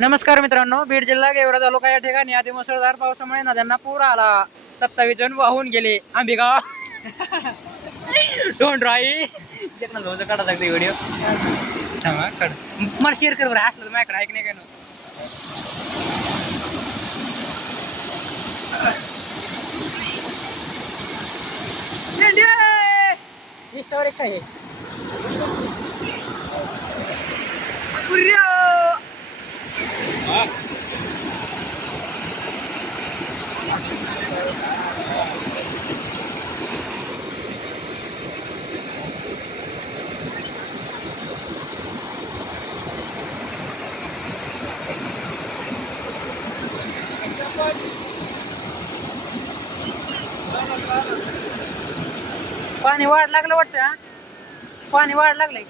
नमस्कार मित्रांनो बीड जिल्हा गेवरा तालुका या ठिकाणी आधी मुसळधार पावसामुळे नद्यांना पूर आला. सत्तावीस जण वाहून गेले. आंबेगाव. डोंट राई काढा लागते व्हिडिओ काढ. मला शेअर कर बरं असलं तर माझ्याकडे ऐक नाही काय इंस्टावर एक काय पाणी वाढ लागलं वाटतं पाणी वाढ लागलंय.